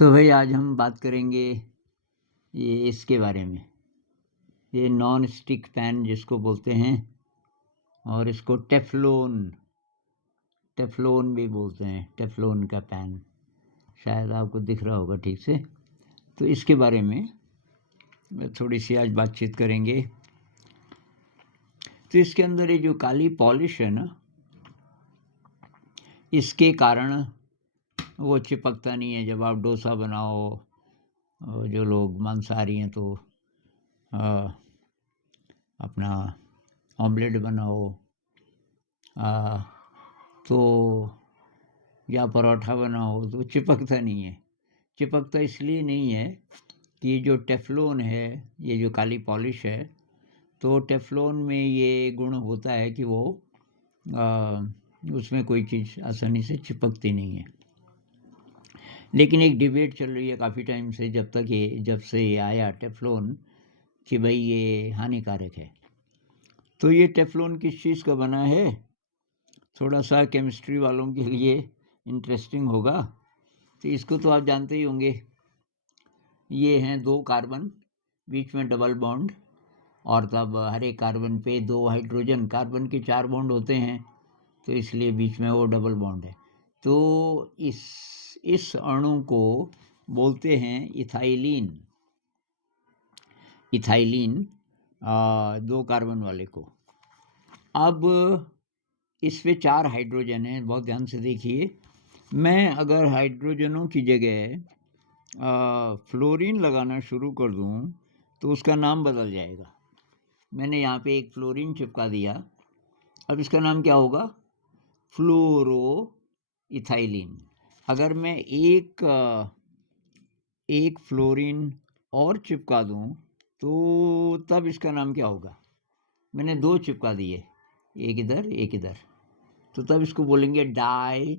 तो भाई आज हम बात करेंगे ये इसके बारे में, ये नॉन स्टिक पैन जिसको बोलते हैं, और इसको टेफ्लॉन भी बोलते हैं। टेफ्लॉन का पैन शायद आपको दिख रहा होगा ठीक से। तो इसके बारे में थोड़ी सी आज बातचीत करेंगे। तो इसके अंदर ये जो काली पॉलिश है ना, इसके कारण वो चिपकता नहीं है। जब आप डोसा बनाओ, जो लोग मांसाहारी हैं तो अपना ऑमलेट बनाओ, तो या परोठा बनाओ तो चिपकता नहीं है। चिपकता इसलिए नहीं है कि जो टेफ्लॉन है, ये जो काली पॉलिश है, तो टेफ्लॉन में ये गुण होता है कि वो उसमें कोई चीज़ आसानी से चिपकती नहीं है। लेकिन एक डिबेट चल रही है काफ़ी टाइम से, जब से ये आया टेफ्लॉन, कि भाई ये हानिकारक है। तो ये टेफ्लॉन किस चीज़ का बना है, थोड़ा सा केमिस्ट्री वालों के लिए इंटरेस्टिंग होगा। तो इसको तो आप जानते ही होंगे। ये हैं 2 कार्बन, बीच में डबल बॉन्ड, और तब हर एक कार्बन पे 2 हाइड्रोजन। कार्बन के 4 बॉन्ड होते हैं, तो इसलिए बीच में वो डबल बॉन्ड है। तो इस अणु को बोलते हैं इथाइलिन। 2 कार्बन वाले को। अब इस पे 4 हाइड्रोजन हैं, बहुत ध्यान से देखिए। मैं अगर हाइड्रोजनों की जगह फ्लोरीन लगाना शुरू कर दूं तो उसका नाम बदल जाएगा। मैंने यहाँ पे एक फ्लोरीन चिपका दिया, अब इसका नाम क्या होगा, फ्लोरो इथाइलिन। अगर मैं एक फ्लोरीन और चिपका दूं तो तब इसका नाम क्या होगा। मैंने 2 चिपका दिए, एक इधर एक इधर, तो तब इसको बोलेंगे डाई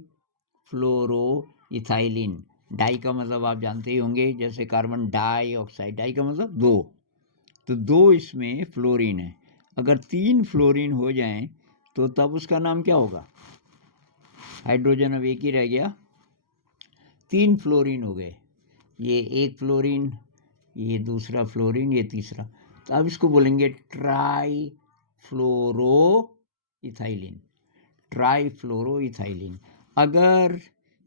फ्लोरो इथाइलिन। डाई का मतलब आप जानते ही होंगे, जैसे कार्बन डाइऑक्साइड, डाई का मतलब 2, तो 2 इसमें फ्लोरीन है। अगर 3 फ्लोरीन हो जाएं तो तब उसका नाम क्या होगा। हाइड्रोजन अब एक ही रह गया, 3 फ्लोरीन हो गए, ये एक फ्लोरीन, ये दूसरा फ्लोरीन, ये तीसरा, तो अब इसको बोलेंगे ट्राई फ्लोरो इथाइलिन। ट्राई फ्लोरो इथाइलिन। अगर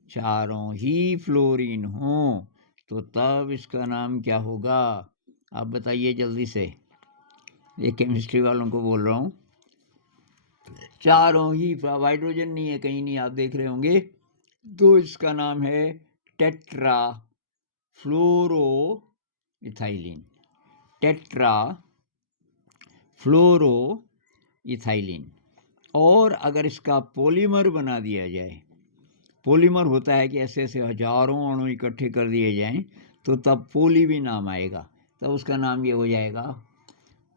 चारों ही फ्लोरीन हों तो तब इसका नाम क्या होगा, आप बताइए जल्दी से। ये केमिस्ट्री वालों को बोल रहा हूँ, चारों ही, हाइड्रोजन नहीं है कहीं, नहीं आप देख रहे होंगे, तो इसका नाम है टेट्रा फ्लोरो इथाइलिन। टेट्रा फ्लोरो इथाइलिन। और अगर इसका पॉलीमर बना दिया जाए, पॉलीमर होता है कि ऐसे ऐसे हजारों अणु इकट्ठे कर दिए जाएं, तो तब पोली भी नाम आएगा। तब उसका नाम ये हो जाएगा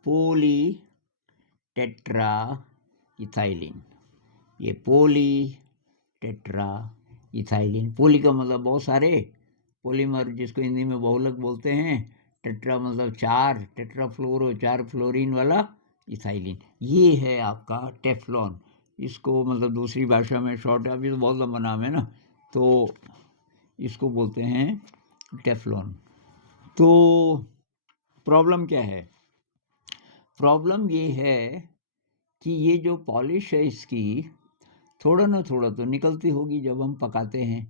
पोली टेट्रा इथाइलिन। ये पोली टेट्रा इथाइलिन। पोली का मतलब बहुत सारे, पॉलीमर जिसको हिंदी में बहुलक बोलते हैं, टेट्रा मतलब 4, टेट्रा फ्लोरो 4 फ्लोरीन वाला इथाइलिन। ये है आपका टेफ्लॉन। इसको मतलब दूसरी भाषा में शॉर्ट, अभी तो बहुत लंबा नाम है ना, तो इसको बोलते हैं टेफ्लॉन। तो प्रॉब्लम क्या है, प्रॉब्लम ये है कि ये जो पॉलिश है इसकी थोड़ा ना थोड़ा तो निकलती होगी जब हम पकाते हैं।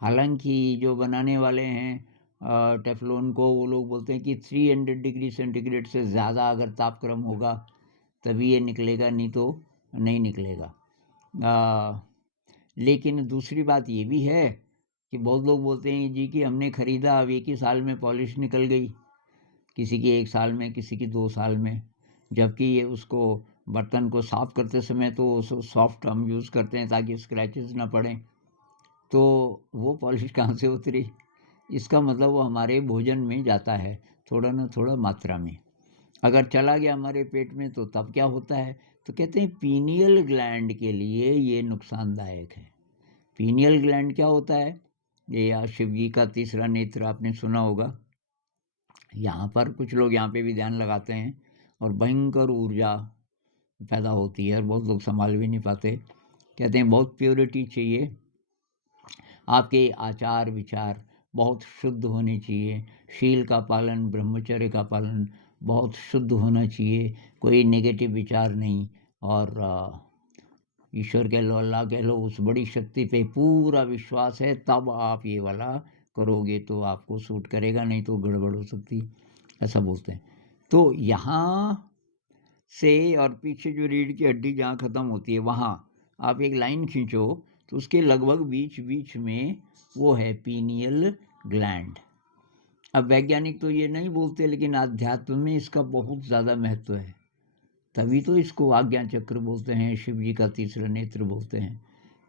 हालांकि जो बनाने वाले हैं टेफ्लॉन को, वो लोग बोलते हैं कि 300 डिग्री सेंटीग्रेड से ज़्यादा अगर तापक्रम होगा तभी ये निकलेगा, नहीं तो नहीं निकलेगा। लेकिन दूसरी बात ये भी है कि बहुत लोग बोलते हैं जी कि हमने ख़रीदा, अब 1 ही साल में पॉलिश निकल गई, किसी की 1 साल में, किसी की 2 साल में, जबकि ये उसको बर्तन को साफ़ करते समय तो सॉफ्ट हम यूज़ करते हैं ताकि स्क्रैचेस ना पड़ें, तो वो पॉलिश कहाँ से उतरी। इसका मतलब वो हमारे भोजन में जाता है थोड़ा ना थोड़ा मात्रा में। अगर चला गया हमारे पेट में तो तब क्या होता है, तो कहते हैं पीनियल ग्लैंड के लिए ये नुकसानदायक है। पीनियल ग्लैंड क्या होता है, ये शिव जी का तीसरा नेत्र आपने सुना होगा। यहाँ पर कुछ लोग यहाँ पे भी ध्यान लगाते हैं और भयंकर ऊर्जा पैदा होती है और बहुत लोग संभाल भी नहीं पाते। कहते हैं बहुत प्योरिटी चाहिए, आपके आचार विचार बहुत शुद्ध होनी चाहिए, शील का पालन, ब्रह्मचर्य का पालन बहुत शुद्ध होना चाहिए, कोई नेगेटिव विचार नहीं, और ईश्वर कह लो, अल्लाह कह लो, उस बड़ी शक्ति पे पूरा विश्वास है, तब आप ये वाला करोगे तो आपको सूट करेगा, नहीं तो गड़बड़ हो सकती, ऐसा बोलते हैं। तो यहाँ से और पीछे जो रीढ़ की हड्डी जहाँ ख़त्म होती है वहाँ आप एक लाइन खींचो तो उसके लगभग बीच बीच में वो है पीनियल ग्लैंड। अब वैज्ञानिक तो ये नहीं बोलते, लेकिन आध्यात्म में इसका बहुत ज़्यादा महत्व है, तभी तो इसको आज्ञा चक्र बोलते हैं, शिव जी का तीसरा नेत्र बोलते हैं,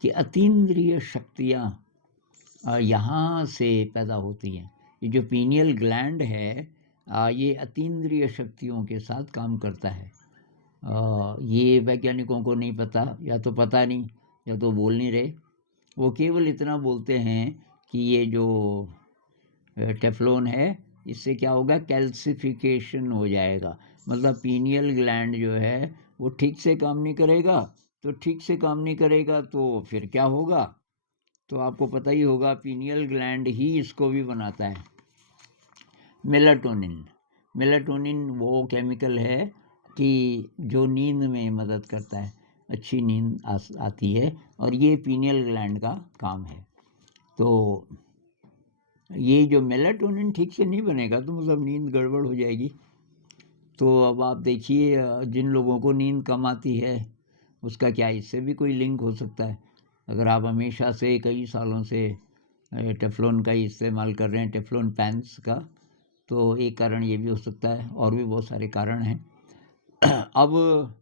कि अतीन्द्रिय शक्तियाँ यहाँ से पैदा होती हैं। ये जो पीनियल ग्लैंड है ये अतीन्द्रिय शक्तियों के साथ काम करता है। ये वैज्ञानिकों को नहीं पता, या तो पता नहीं या तो बोल नहीं रहे। वो केवल इतना बोलते हैं कि ये जो टेफ्लॉन है इससे क्या होगा, कैल्सिफिकेशन हो जाएगा, मतलब पीनियल ग्लैंड जो है वो ठीक से काम नहीं करेगा, तो ठीक से काम नहीं करेगा तो फिर क्या होगा, तो आपको पता ही होगा, पीनियल ग्लैंड ही इसको भी बनाता है, मेलाटोनिन। मेलाटोनिन वो केमिकल है कि जो नींद में मदद करता है, अच्छी नींद आती है, और ये पीनियल ग्लैंड का काम है। तो ये जो मेलाटोनिन ठीक से नहीं बनेगा तो मतलब नींद गड़बड़ हो जाएगी। तो अब आप देखिए जिन लोगों को नींद कम आती है उसका क्या इससे भी कोई लिंक हो सकता है? अगर आप हमेशा से कई सालों से टेफ्लॉन का ही इस्तेमाल कर रहे हैं, टेफ्लॉन पैन्स का, तो एक कारण ये भी हो सकता है, और भी बहुत सारे कारण हैं। अब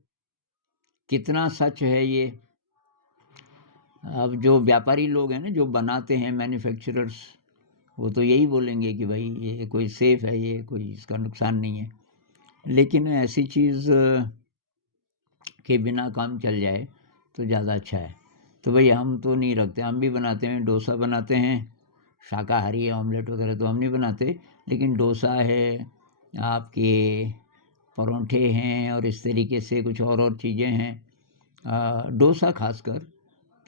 कितना सच है ये, अब जो व्यापारी लोग हैं ना, जो बनाते हैं, मैन्युफैक्चरर्स, वो तो यही बोलेंगे कि भाई ये कोई सेफ़ है, ये कोई इसका नुकसान नहीं है। लेकिन ऐसी चीज़ के बिना काम चल जाए तो ज़्यादा अच्छा है। तो भाई हम तो नहीं रखते, हम भी बनाते हैं, डोसा बनाते हैं, शाकाहारी ऑमलेट वगैरह तो हम नहीं बनाते, लेकिन डोसा है, आपके परोंठे हैं, और इस तरीके से कुछ और चीज़ें हैं। डोसा खासकर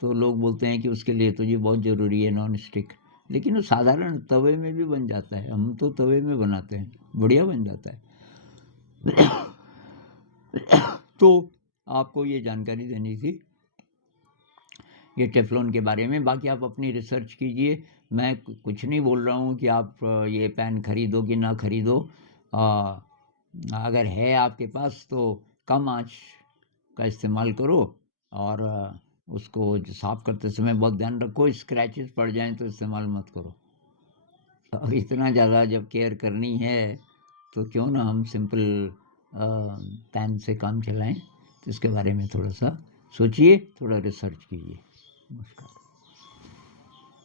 तो लोग बोलते हैं कि उसके लिए तो ये बहुत ज़रूरी है नॉन स्टिक, लेकिन वो साधारण तवे में भी बन जाता है, हम तो तवे में बनाते हैं, बढ़िया बन जाता है। तो आपको ये जानकारी देनी थी ये टेफ्लॉन के बारे में। बाकी आप अपनी रिसर्च कीजिए, मैं कुछ नहीं बोल रहा हूँ कि आप ये पेन खरीदो कि ना खरीदो। अगर है आपके पास तो कम आंच का इस्तेमाल करो, और उसको साफ़ करते समय बहुत ध्यान रखो, स्क्रैचेस पड़ जाएं तो इस्तेमाल मत करो। और इतना ज़्यादा जब केयर करनी है तो क्यों ना हम सिंपल पेन से काम चलाएं। तो इसके बारे में थोड़ा सा सोचिए, थोड़ा रिसर्च कीजिए। नमस्कार।